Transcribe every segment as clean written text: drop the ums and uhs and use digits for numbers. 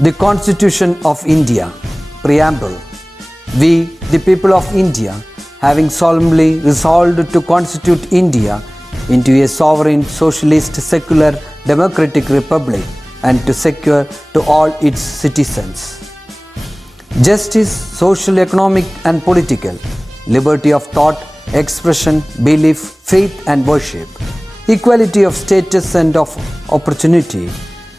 The Constitution of India, Preamble. We, the people of India, having solemnly resolved to constitute India into a sovereign, socialist, secular, democratic republic and to secure to all its citizens justice, social, economic and political, liberty of thought, expression, belief, faith and worship, equality of status and of opportunity,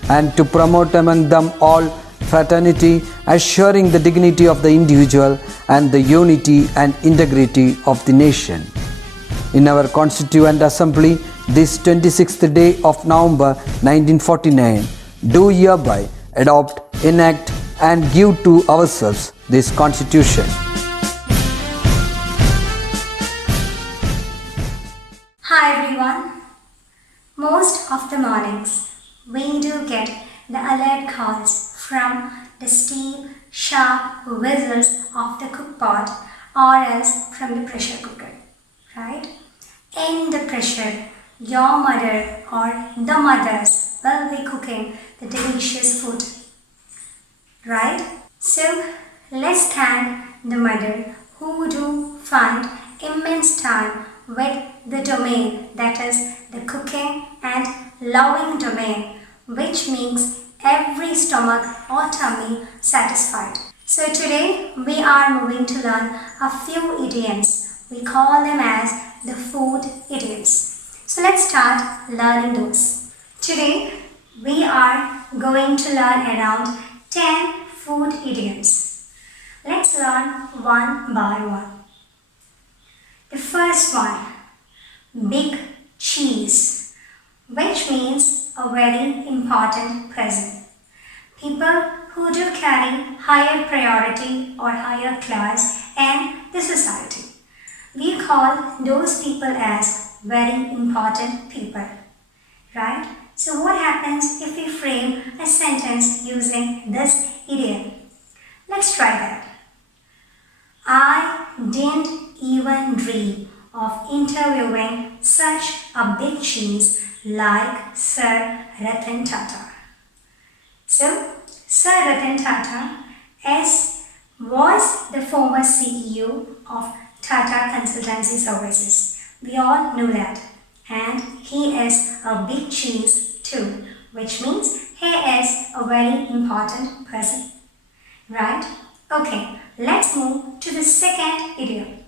and to promote among them all fraternity, assuring the dignity of the individual and the unity and integrity of the nation. In our Constituent Assembly, this 26th day of November 1949, do hereby adopt, enact and give to ourselves this Constitution. Hi everyone. Most of the mornings we do get the alert calls from the steam, sharp whistles of the cook pot or else from the pressure cooker, right? In the pressure, your mother or the mothers will be cooking the delicious food, right? So let's thank the mother who do find immense time with the domain, that is the cooking and loving domain, which makes every stomach or tummy satisfied. So today we are moving to learn a few idioms. We call them as the food idioms. So let's start learning those. Today we are going to learn around 10 food idioms. Let's learn one by one. The first one, big cheese, which means a very important person. People who do carry higher priority or higher class in the society. We call those people as very important people, right? So what happens if we frame a sentence using this idiom? Let's try that. I didn't even dream of interviewing such a big cheese like Sir Ratan Tata. So, Sir Ratan Tata was the former CEO of Tata Consultancy Services. We all know that. And he is a big cheese too, which means he is a very important person. Right? Okay, let's move to the second idiom.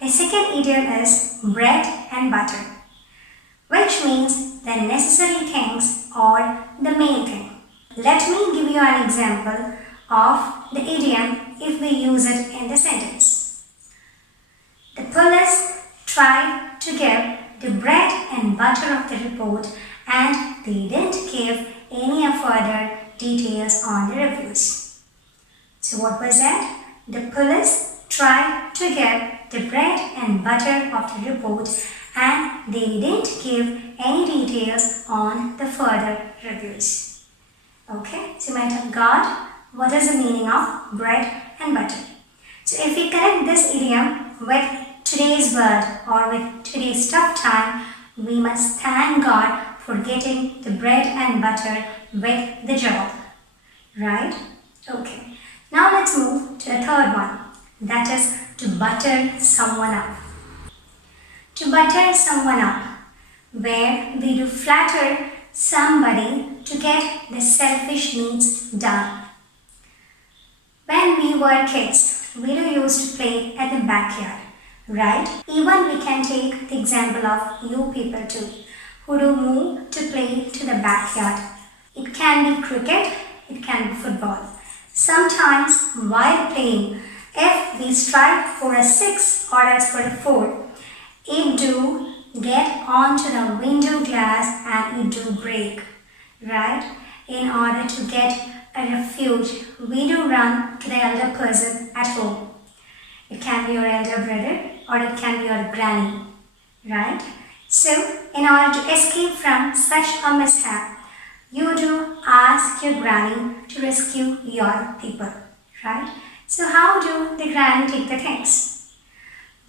The second idiom is bread and butter, which means the necessary things or the main thing. Let me give you an example of the idiom if we use it in the sentence. The police tried to give the bread and butter of the report and they didn't give any further details on the reviews. So what was that? The police tried to get the bread and butter of the report and they didn't give any details on the further reviews. Okay, so you might have got what is the meaning of bread and butter. So if we connect this idiom with today's word or with today's tough time, we must thank God for getting the bread and butter with the job. Right? Okay. Now let's move to the third one. That is to butter someone up. To butter someone up, where we do flatter somebody to get the selfish needs done. When we were kids, we used to play at the backyard, right? Even we can take the example of you people too, who do move to play to the backyard. It can be cricket, it can be football. Sometimes while playing, if we strike for a 6 or else for a 4, it do get onto the window glass and it do break, right? In order to get a refuge, we do run to the elder person at home. It can be your elder brother or it can be your granny, right? So, in order to escape from such a mishap, you do ask your granny to rescue your people, right? So how do the granny take the things?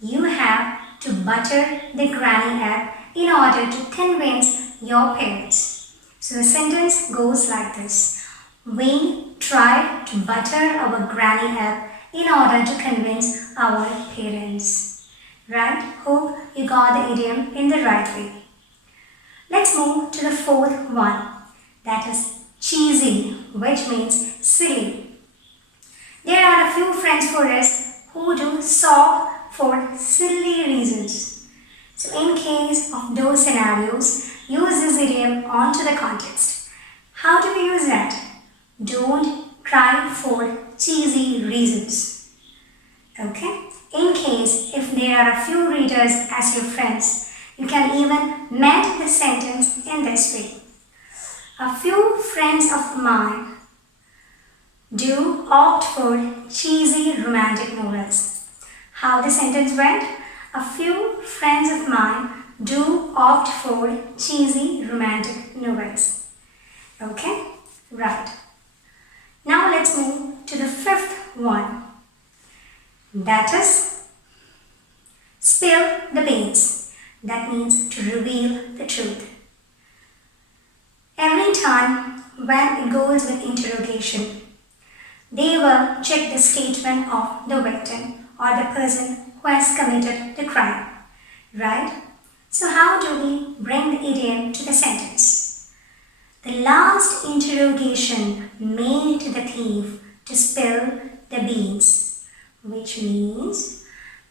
You have to butter the granny up in order to convince your parents. So the sentence goes like this. We tried to butter our granny up in order to convince our parents. Right? Hope you got the idiom in the right way. Let's move to the fourth one. That is cheesy, which means silly. There are a few friends for us who do sob for silly reasons. So in case of those scenarios, use this idiom onto the context. How do we use that? Don't cry for cheesy reasons. Okay? In case if there are a few readers as your friends, you can even mend the sentence in this way. A few friends of mine do opt for cheesy romantic novels. How the sentence went? A few friends of mine do opt for cheesy romantic novels. Okay? Right. Now let's move to the fifth one. That is spill the beans. That means to reveal the truth. Every time when it goes with interrogation, they will check the statement of the victim or the person who has committed the crime. Right? So how do we bring the idiom to the sentence? The last interrogation made the thief to spill the beans, which means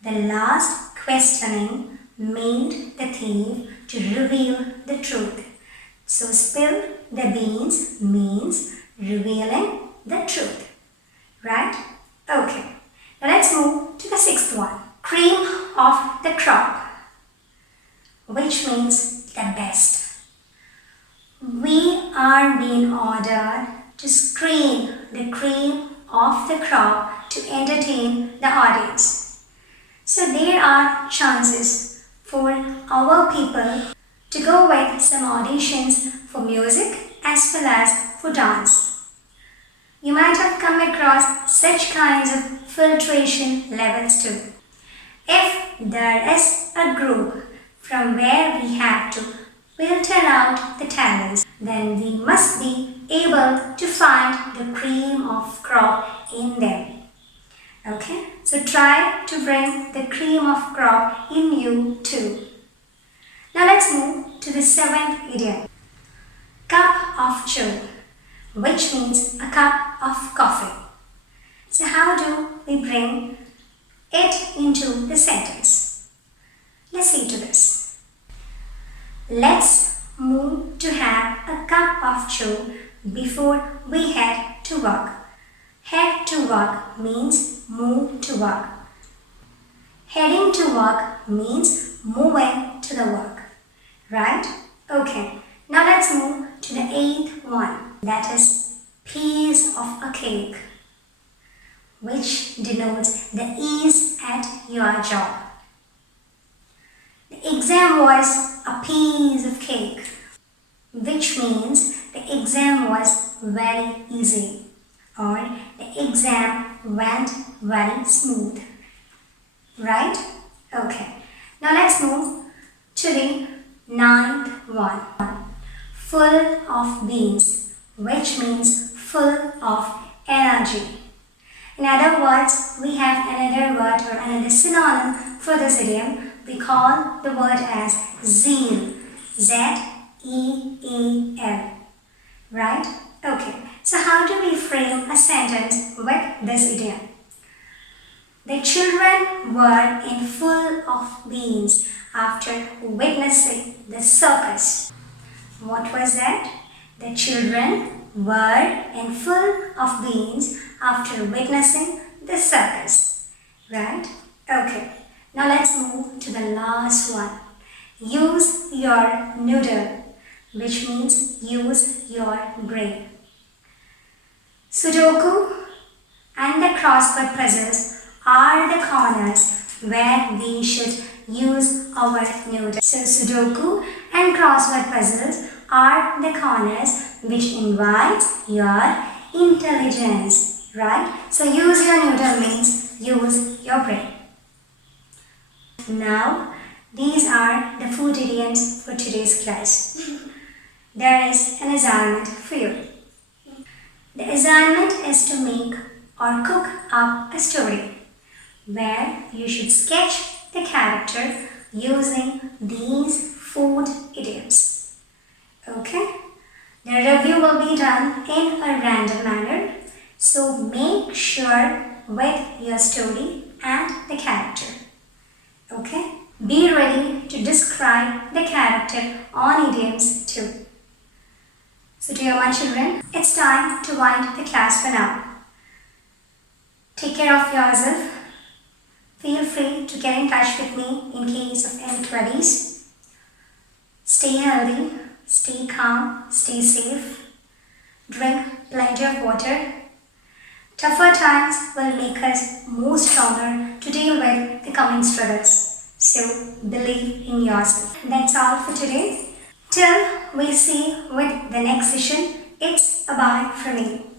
the last questioning made the thief to reveal the truth. So spill the beans means revealing the truth. Right? Okay. Now let's move to the sixth one. Cream of the crop, which means the best. We are being ordered to scream the cream of the crop to entertain the audience. So there are chances for our people to go with some auditions for music as well as for dance. You might have come across such kinds of filtration levels too. If there is a group from where we have to filter out the talents, then we must be able to find the cream of crop in them. Okay, so try to bring the cream of crop in you too. Now let's move to the seventh idiom. Cup of joe, which means a cup of coffee. So how do we bring it into the sentence? Let's see to this. Let's move to have a cup of joe before we head to work. Head to work means move to work. Heading to work means moving to the work. Right? Okay. Now let's move to the eighth one. That is piece of a cake, which denotes the ease at your job. The exam was a piece of cake, which means the exam was very easy or the exam went very smooth. Right? Okay. Now let's move to the ninth one. Full of beans, which means full of energy. In other words, we have another word or another synonym for this idiom. We call the word as zeal. Z-E-E-L. Right? Okay. So how do we frame a sentence with this idiom? The children were in full of beans after witnessing the circus. What was that? The children were in full of beans after witnessing the circus. Right? Okay. Now let's move to the last one. Use your noodle, which means use your brain. Sudoku and the crossword puzzles are the corners where we should use our noodle. So Sudoku and crossword puzzles are the corners which invite your intelligence, right? So use your noodle means use your brain. Now, these are the food idioms for today's class. There is an assignment for you. The The assignment is to make or cook up a story where you should sketch the character using these food idioms. Okay? The review will be done in a random manner, so make sure with your story and the character. Okay? Be ready to describe the character on idioms too. So dear my children, it's time to wind the class for now. Take care of yourself. Feel free to get in touch with me in case of any queries. Stay healthy, stay calm, stay safe. Drink plenty of water. Tougher times will make us more stronger to deal with the coming struggles. So believe in yourself. That's all for today. Till we see with the next session, it's a bye from me.